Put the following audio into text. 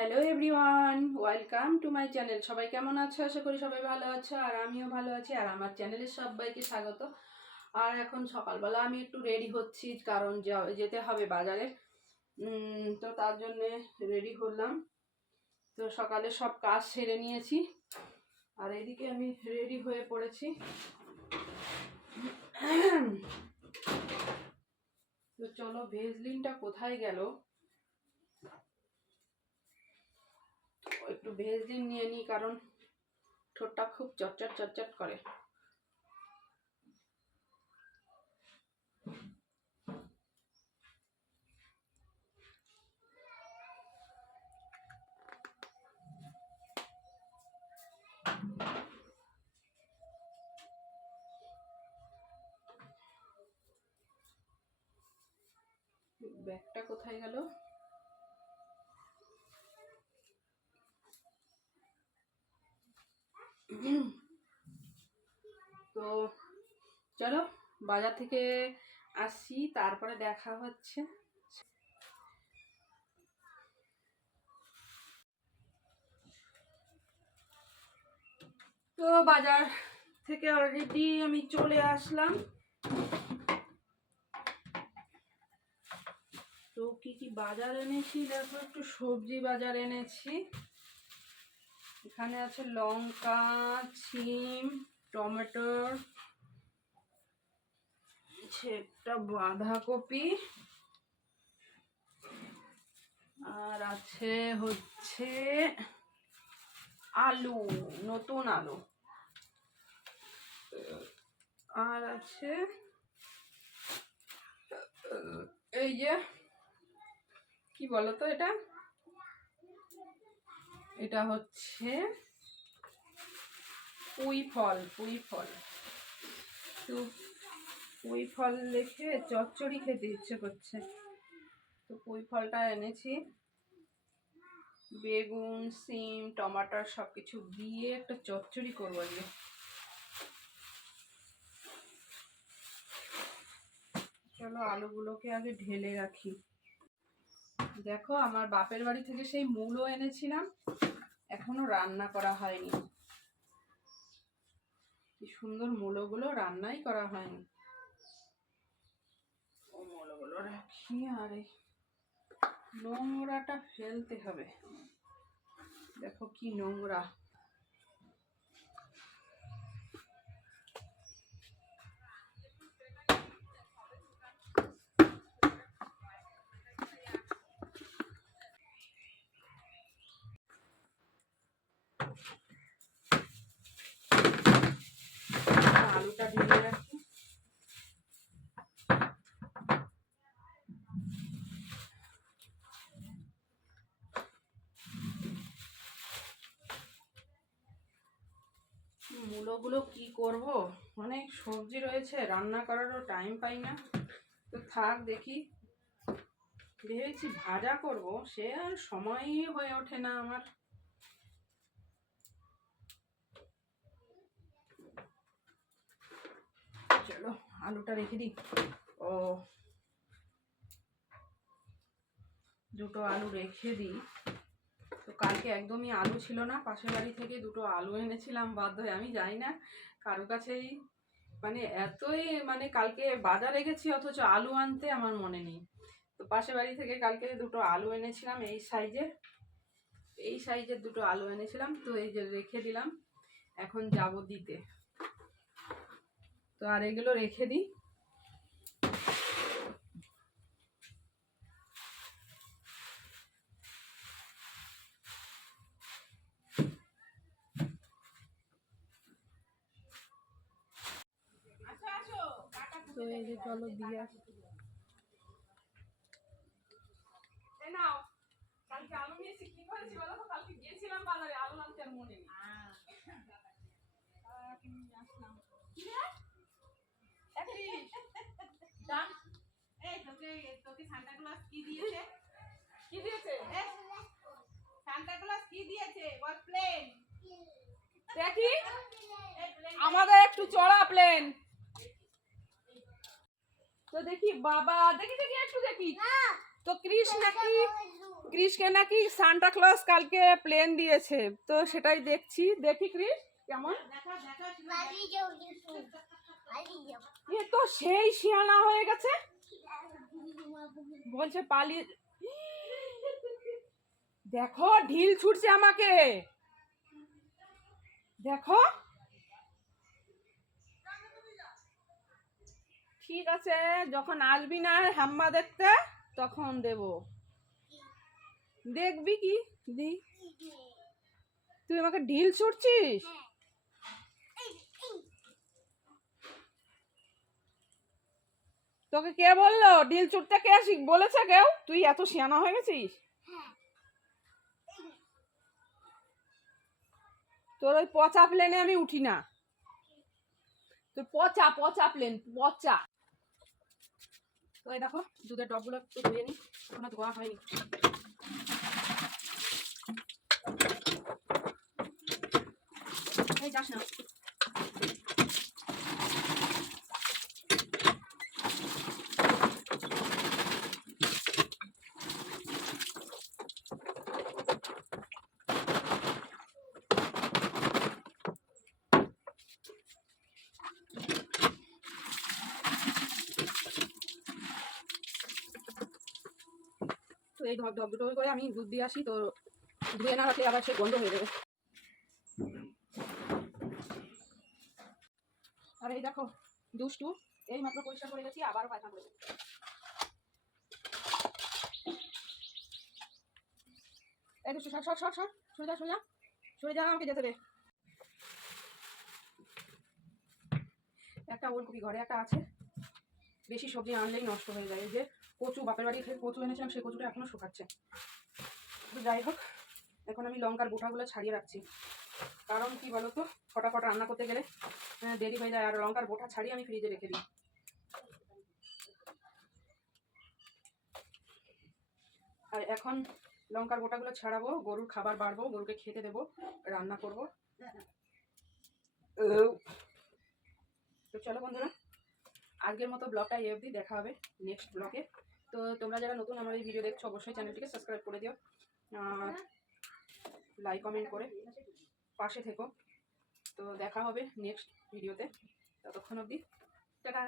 Hello everyone, welcome to my channel. সবাই কেমন আছো? আশা করি সবাই ভালো আছো, আর আমিও ভালো আছি। আর আমার চ্যানেলের সবাইকে স্বাগত। আর এখন সকালবেলা আমি একটু রেডি হচ্ছি, কারণ যেতে হবে বাজারে। তো তার জন্যে রেডি হলাম। তো সকালে সব কাজ সেরে নিয়েছি, আর এদিকে আমি রেডি হয়ে পড়েছি। তো চলো, ভেজলিনটা কোথায় গেল? একটু ভেজলিন নিয়ে নিই, কারণ ঠোঁটটা খুব চটচট চটচট করে। ব্যাগটা কোথায় গেল? তো চলো বাজার থেকে আসি, তারপরে দেখা হচ্ছে। তো বাজার থেকে অলরেডি আমি চলে আসলাম। তো কি কি বাজার এনেছি দেখো, একটু সবজি বাজার এনেছি। এখানে আছে লঙ্কা, সিম, টমেটো, একটা বাঁধাকপি, আর আছে হচ্ছে আলু, নতুন আলু, আর আছে এই যে কি বলতো, এটা হচ্ছে পুঁই ফল। তো পুঁই ফল দেখে চচ্চড়ি খেতে ইচ্ছে করছে, তো পুঁই ফলটা এনেছি। বেগুন, সিম, টমাটো সবকিছু দিয়ে একটা চচ্চড়ি করবো আজকে। চলো আলুগুলোকে আগে ঢেলে রাখি। দেখো, আমার বাপের বাড়ি থেকে সেই মূলো এনেছিলাম, এখনো রান্না করা হয়নি। কি সুন্দর মূলোগুলো, রান্নাই করা হয়নি। ও মূলোগুলো রাখি, আর এই নোংরাটা ফেলতে হবে। দেখো কি নোংরা। আলুটা ঢেলে রাখি। মূলোগুলো কি করব, অনেক সবজি রয়েছে, রান্না করারও টাইম পাই না। তো থাক, দেখি। ভেবেছি ভাজা করব, সে আর সময়ই হয়ে ওঠে না আমার। চলো আলুটা রেখে দিই। ও, দুটো আলু রেখে দিই। তো কালকে একদমই আলু ছিল না, পাশের বাড়ি থেকে দুটো আলু এনেছিলাম বাধ্য হয়ে। আমি জানি না কারো কাছেই, এতই কালকে বাজারে গেছি অথচ আলু আনতে আমার মনে নেই। তো পাশের বাড়ি থেকে কালকে দুটো আলু এনেছিলাম, এই সাইজের দুটো আলু এনেছিলাম। তো এই যে রেখে দিলাম, এখন যাব দিতে। তো আর এগুলো রেখে দিই। তো এই যে চলো দিয়ে আসি। নাও, কালকে আলু নিয়েছি, কি করেছি বলো তো? কালকে গিয়েছিলাম বাজারে, আলু আনতে আর মনে নেই। তোকে সান্টা ক্লজ কি দিয়েছে? কি দিয়েছে? সান্টা ক্লজ কি দিয়েছে বল? প্লেন। দেখি, আমাদের একটু চড়া প্লেন। তো দেখি বাবা, দেখি একটু দেখি। তো কৃষ্ণ নাকি ক্রিসকে নাকি সান্টা ক্লজ কালকে প্লেন দিয়েছে, তো সেটাই দেখছি। দেখি ক্রিস কেমন। এ তো সেই শিয়ানা হয়ে গেছে, বলছে পালিয়ে। দেখো ঢিল ছুটছে আমাকে, দেখো। ঠিক আছে, যখন আসবি না হাম্মা দেখতে তখন দেব, দেখবি কি দি। তুই আমাকে ঢিল ছুটছিস? তোকে কে বললো ঢিল ছুটতে? কে বলেছে কেউ? তুই এত শিয়ানা হয়ে গেছিস। তোর ওই পচা প্লেনে আমি উঠি না, তোর পচা পচা প্লেন পচা। তো এই দেখো দুধের ডবগুলো একটু ধুয়ে নি, এখনো ধোয়া হয়নি। এই যাস না। তো এই ঢপ ঢপ দুটো করে আমি দুধ দিয়ে আসি, তো ধুয়ে না রাখলে আবার সে গন্ধ হয়ে যাবে। আর এই দেখো দুষ্টু এই মাত্র পরিষ্কার করে গেছি, আবারও পায়খানা করে। এই দুষ্টু সর সর সর সর, সরে যা সরে যা সরে যা, আমাকে যেতে দে। একটা ওলকপি ঘরে একটা আছে, বেশি সবজি আনলেই নষ্ট হয়ে যায়। এই যে কচু, বাপের বাড়ি থেকে কচু এনেছিলাম, সেই কচুটা এখনো শুকাচ্ছে। তো যাই হোক, এখন আমি লঙ্কার বোটাগুলো ছাড়িয়ে রাখছি, কারণ কি বলতো ফটাফট রান্না করতে গেলে দেরি হয়ে যায়, আর লঙ্কার বোটা ছাড়িয়ে আমি ফ্রিজে রেখে দিই। আর এখন লঙ্কার বোটাগুলো ছাড়াবো, গরুর খাবার বাড়বো, গরুকে খেতে দেবো, রান্না করব। তো চলো বন্ধুরা, আজকের মতো ব্লগটা এই অবধি, দেখা হবে নেক্সট ব্লগে। তো তোমরা যারা নতুন আমার এই ভিডিও দেখছো অবশ্যই চ্যানেলটিকে সাবস্ক্রাইব করে দিও, আর লাইক কমেন্ট করে পাশে থেকো। তো দেখা হবে নেক্সট ভিডিওতে, ততক্ষণ অবধি টাটা।